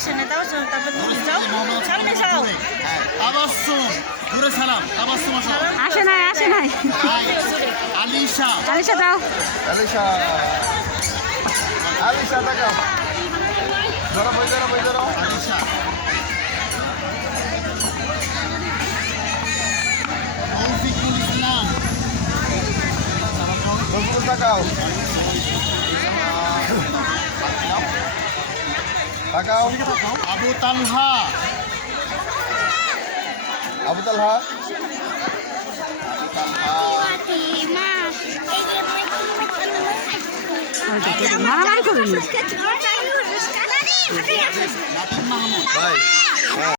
자신의 따오즈는 따분 인정 참내서 아바스 그래 사람 아바스 마셔 아시나이 아시나이 알리샤 알리샤 따오 알리샤 알리샤 따가 저러 보이 저러 보이 저러 알리샤 Vamos colocar o লাগাও আবু তালহা আবু তালহা মারামারি